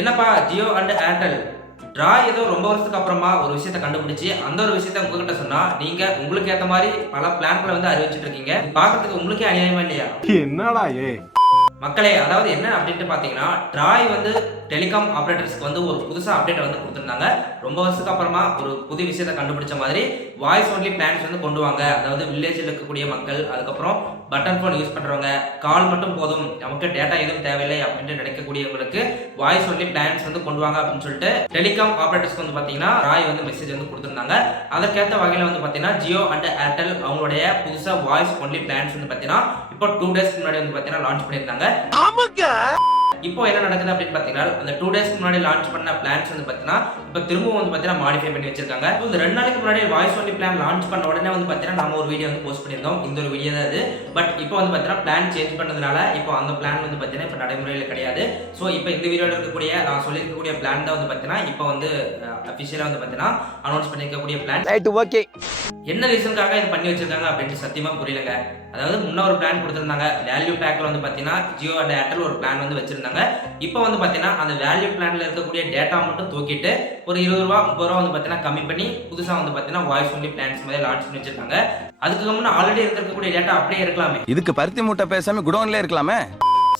என்னப்பா Jio and Airtel draw ஏதோ ரொம்ப வருஷத்துக்கு அப்புறமா ஒரு விஷயத்தை கண்டுபிடிச்சி அந்த ஒரு விஷயத்த உங்ககிட்ட சொன்னா நீங்க உங்களுக்கு ஏத்த மாதிரி பல பிளான்களை வந்து அறிவிச்சிட்டு இருக்கீங்க. பார்க்கறதுக்கு உங்களுக்கே அநியாயமா இல்லையா? என்னடா மக்களே, அதாவது என்ன அப்படின்ட்டு பார்த்தீங்கன்னா, ட்ராய் வந்து டெலிகாம் ஆப்ரேட்டர்ஸ்க்கு வந்து ஒரு புதுசாக அப்டேட் வந்து கொடுத்துருந்தாங்க. ரொம்ப வருஷத்துக்கு அப்புறமா ஒரு புது விஷயத்தை கண்டுபிடிச்ச மாதிரி வாய்ஸ் ஒன்லி பிளான்ஸ் வந்து கொண்டு வாங்க. அதாவது வில்லேஜில் இருக்கக்கூடிய மக்கள், அதுக்கப்புறம் பட்டன் ஃபோன் யூஸ் பண்ணுறவங்க, கால் மட்டும் போதும், நமக்கு டேட்டா எதுவும் தேவையில்லை அப்படின்ட்டு நினைக்கக்கூடியவங்களுக்கு வாய்ஸ் ஒன்லி பிளான்ஸ் வந்து கொண்டு வாங்க அப்படின்னு சொல்லிட்டு டெலிகாம் ஆப்ரேட்டர்ஸ்க்கு வந்து பார்த்தீங்கன்னா ட்ராய் வந்து மெசேஜ் வந்து கொடுத்துருந்தாங்க. அதற்கேற்ற வகையில் வந்து பார்த்தீங்கன்னா ஜியோ அண்ட் ஏர்டெல் அவங்களுடைய புதுசாக வாய்ஸ் ஒன்லி பிளான்ஸ் வந்து பார்த்தீங்கன்னா இப்போ 2 டேஸ்க்கு முன்னாடி வந்து பார்த்தீங்கன்னா லான்ச் பண்ணியிருந்தாங்க. இப்போ என்ன நடக்குது அப்படின்னு பார்த்தீங்கன்னா, அந்த 2 டேஸ்க்கு முன்னாடி லான்ச் பண்ண பிளான்ஸ் வந்து பார்த்தீங்கன்னா இப்போ திரும்பவும் வந்து பார்த்தீங்கன்னா மாடிஃபை பண்ணி வச்சிருக்காங்க. இந்த 2 நாளைக்கு முன்னாடி வாய்ஸ் ஒன்லி பிளான் லான்ச் பண்ண உடனே வந்து பார்த்தீங்கன்னா நம்ம ஒரு வீடியோ வந்து போஸ்ட் பண்ணியிருந்தோம். இந்த ஒரு வீடியோ தான் அது. பட் இப்போ வந்து பார்த்தீங்கன்னா பிளான் சேஞ்ச் பண்ணதுனால இப்போ அந்த பிளான் வந்து பார்த்தீங்கன்னா இப்போ நடைமுறையில் கிடையாது. ஸோ இப்போ இந்த வீடியோவில் இருக்கக்கூடிய நான் சொல்லியிருக்கக்கூடிய பிளான் தான் வந்து பார்த்தீங்கன்னா இப்போ வந்து அஃபிஷியலாக வந்து பார்த்தீங்கன்னா அனௌன்ஸ் பண்ணியிருக்கக்கூடிய பிளான். Right, okay. என்ன ரீசனுக்காக இது பண்ணி வச்சிருக்காங்க அப்படின்னு சத்தியமா புரியலங்க. அதாவது முன்ன ஒரு பிளான் கொடுத்துருந்தாங்க. வேல்யூ பேக்ல வந்து பார்த்தீங்கன்னா ஜியோ அண்ட் ஏர்டெல் ஒரு பிளான் வந்து வச்சிருந்தாங்க. இப்போ வந்து பார்த்தீங்கன்னா அந்த வேல்யூ பிளான்ல இருக்கக்கூடிய டேட்டா மட்டும் தூக்கிட்டு ஒரு 20 ரூபா 30 ரூபா வந்து பார்த்தீங்கன்னா கம்மி பண்ணி புதுசாக வந்து பார்த்தீங்கன்னா வாய்ஸ் ஒன்லி பிளான்ஸ் மாதிரி லான்ச் பண்ணி வச்சிருக்காங்க. அதுக்கு முன்னே ஆல்ரெடி இருந்திருக்கக்கூடிய டேட்டா அப்படியே இருக்கலாமே. இதுக்கு பருத்தி மூட்டை பேசாம குடோன்ல இருக்கலாமே.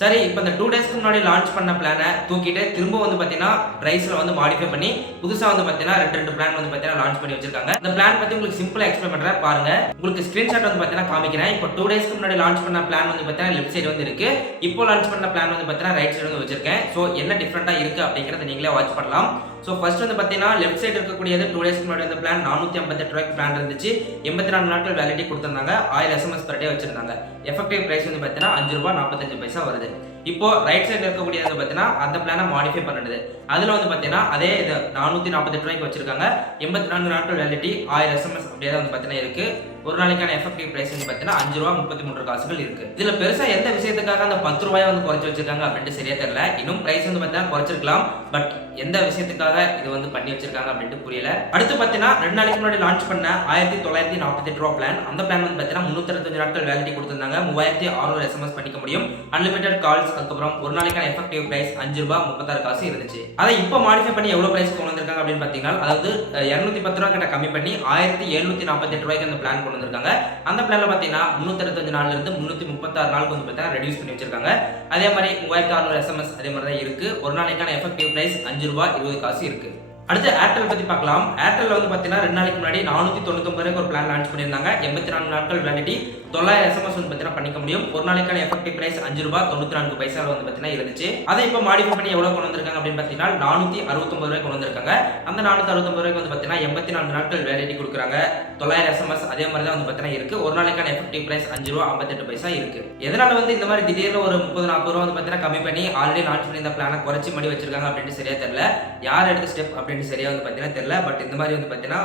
சரி, இப்போ இந்த 2 டேஸ்க்கு முன்னாடி லான்ச் பண்ண பிளானை தூக்கிட்டு திரும்ப வந்து பார்த்தீங்கன்னா பிரைஸ்ல வந்து மாடிஃபை பண்ணி புதுசாக வந்து பார்த்தீங்கன்னா ரெண்டு பிளான் வந்து பார்த்தீங்கன்னா லான்ச் பண்ணி வச்சிருக்காங்க. இந்த பிளான் பத்தி உங்களுக்கு சிம்பிளா எக்ஸ்பிளைன் பண்றேன் பாருங்க. உங்களுக்கு ஸ்கிரீன்ஷாட் வந்து பார்த்தீங்கன்னா காமிக்கிறேன். இப்போ 2 டேஸ்க்கு முன்னாடி லான்ச் பண்ண பிளான் வந்து பார்த்தீங்கன்னா லெஃப்ட் சைடு வந்து இருக்கு. இப்போ லான்ச் பண்ண பிளான் வந்து பார்த்தீங்கன்னா ரைட் சைடு வந்து வச்சிருக்கேன். ஸோ என்ன டிஃபரெண்டா இருக்கு அப்படிங்கறத நீங்களே வாட்ச் பண்ணலாம். ஸோ ஃபர்ஸ்ட் வந்து பார்த்தீங்கன்னா லெஃப்ட் சைடு இருக்கக்கூடியது 2 டேஸ்க்கு முன்னாடி இந்த பிளான் 458 ரூபாய்க்கு பிளான் இருந்துச்சு. 84 நாட்கள் வேலிடிட்டி கொடுத்திருந்தாங்க. 1000 SMS per day வச்சிருந்தாங்க. எஃபெக்டிவ் பிரைஸ் வந்து பார்த்தீங்கன்னா 5 ரூபாய் 45 பைசா வருது. இப்போ ரைட் சைடுல இருக்கக்கூடியது வந்து பார்த்தீங்கன்னா அந்த பிளானை மாடிஃபை பண்ணுது. அதுல வந்து பார்த்தீங்கன்னா அதே 448 ரூபாய்க்கு வச்சிருக்காங்க. 84 நாட்கள் வேலிடிட்டி, 1000 SMS அப்படியே தான் வந்து பார்த்தீங்கன்னா இருக்கு. ஒரு நாளைக்கான எஃபெக்டிவ் பிரைஸ் வந்து பார்த்தீங்கன்னா 5 ரூபாய் 33 காசுகள் இருக்கு. இதுல பெருசா எந்த விஷயத்துக்காக அந்த 10 ரூபாய் வந்து குறைச்சு வச்சிருக்காங்க அப்படின்ட்டு சரியா தெரியல. இன்னும் பிரைஸ் வந்து பார்த்தீங்கன்னா குறைச்சிருக்கலாம். பட் எந்த விஷயத்துக்காக இது வந்து பண்ணி வச்சிருக்காங்க அப்படின்ட்டு புரியல. அடுத்து பார்த்தீங்கன்னா 2 நாளைக்கு முன்னாடி லான்ச் பண்ண 1948 ரூபாய் பிளான், அந்த பிளான் வந்து பார்த்தீங்கன்னா 365 நாட்கள் வேலிடிட்டி கொடுத்திருந்தாங்க. 3600 SMS பண்ணிக்க முடியும். அன்லிமிட்டட் கால்ஸ், அதுக்கப்புறம் ஒரு நாளைக்கான எஃபெக்டிவ் பிரைஸ் 5 ரூபாய் 36 காசு இருந்துச்சு. அதை இப்போ மாடிஃபை பண்ணி எவ்வளவு பிரைஸ் கொண்டு வந்திருக்காங்க அப்படின்னு பார்த்தீங்கன்னா, அதாவது 210 ரூபாய் கிட்ட கம்மி பண்ணி 1748 ரூபாய்க்கு அந்த பிளான் கொண்டு வந்திருக்காங்க. அந்த பிளான்ல பார்த்தீங்கன்னா 365 நாள்ல இருந்து 336 நாளுக்கு வந்து பார்த்தீங்கன்னா ரெடியூஸ் பண்ணி வச்சிருக்காங்க. அதே மாதிரி 3600 SMS அதே மாதிரி தான் இருக்கு. ஒரு நாளைக்கான எஃபெக்டிவ் பிரைஸ் 5 ரூபாய் 20 காசு இருக்கு. அடுத்து ஏர்டெல் பத்தி பார்க்கலாம். ஏர்டெல் வந்து பார்த்தீங்கன்னா 2 நாளைக்கு முன்னாடி 499 ரூபாய்க்கு ஒரு பிளான் லான்ச் பண்ணியிருந்தாங்க. 84 நாட்கள் வேலிடிட்டி, 900 SMS வந்து பார்த்தீங்கன்னா பண்ணிக்க முடியும். ஒரு நாளைக்கான எஃபெக்டிவ் பிரைஸ் 5 ரூபாய் 94 பைசா வந்து பார்த்தீங்கன்னா இருந்துச்சு. அதை இப்போ மாடிஃபை பண்ணி எவ்வளவு கொண்டு வந்திருக்காங்க அப்படின்னு பார்த்தீங்கன்னா 469 ரூபாய் கொண்டு வந்திருக்காங்க. அந்த 469 ரூபாய்க்கு வந்து பார்த்தீங்கன்னா 84 நாட்கள் வேலிடிட்டி கொடுக்குறாங்க. 900 SMS அதே மாதிரி தான் வந்து பார்த்தீங்கன்னா இருக்கு. ஒரு நாளைக்கான எஃபெக்டிவ் பிரைஸ் 5 ரூபாய் 58 பைசா இருக்கு. எதனால வந்து இந்த மாதிரி திடீர்னு ஒரு 30-40 ரூபாய் வந்து பார்த்தீங்கன்னா கம்மி பண்ணி ஆல்ரெடி லான்ச் பண்ணி இந்த பிளானை குறைச்சி மடி வச்சிருக்காங்க அப்படின்னு சரியா தெரியல. யார் எடுத்த ஸ்டெப் அப்படின்னு சரியா வந்து பார்த்தீங்கன்னா தெரியல. பட் இந்த மாதிரி வந்து பார்த்தீங்கன்னா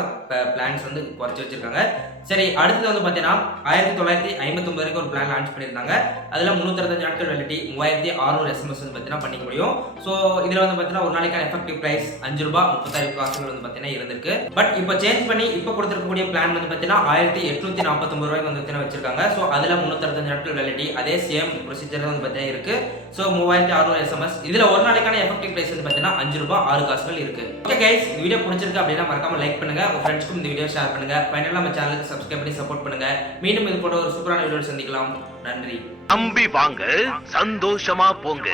பிளான்ஸ் வந்து குறைச்சி வச்சிருக்காங்க. சரி, அடுத்தது வந்து பார்த்தீங்கன்னா 1959 வரைக்கும் ஒரு பிளான் லான்ச் பண்ணியிருந்தாங்க. அதில் 365 நாட்கள் வேலிடிட்டி, 3600 SMS வந்து பார்த்தீங்கன்னா பண்ணிக்க முடியும். ஸோ இதில் வந்து பார்த்தீங்கன்னா ஒரு நாளைக்கான எஃபெக்டிவ் பிரைஸ் 5 ரூபாய் 36 காசுகள் வந்து பார்த்தீங்கன்னா இருந்திருக்கு. பட் இப்போ சேஞ்ச் பண்ணி இப்போ கொடுத்துருக்கக்கூடிய பிளான் வந்து பார்த்தீங்கன்னா 1849 ரூபாய்க்கு வந்து பார்த்தீங்கன்னா வச்சிருக்காங்க. ஸோ அதில் 365 நாட்கள் வேலிடிட்டி, அதே சேம் ப்ரொசீஜர் வந்து பார்த்தீங்கன்னா இருக்கு. So 3600 SMS. இதில் ஒரு நாளைக்கான எஃபெக்டிவ் பிரைஸ் வந்து பார்த்தீங்கன்னா 5 ரூபாய் 6 காசுகள் இருக்கு. ஓகே கைஸ், இந்த வீடியோ பிடிச்சிருக்கு அப்படின்னா மறக்காம லைக் பண்ணுங்க, உங்க ஃப்ரெண்ட்ஸ்க்கும் இந்த வீடியோ ஷேர் பண்ணுங்க. ஃபைனலா நம்ம சேனலுக்கு சப்ஸ்கிரைப் பண்ணி சப்போர்ட் பண்ணுங்க. மீண்டும் இது போன்ற ஒரு சூப்பரான வீடியோவில் சந்திக்கலாம். நன்றி. நம்பி வாங்க, சந்தோஷமா போங்க.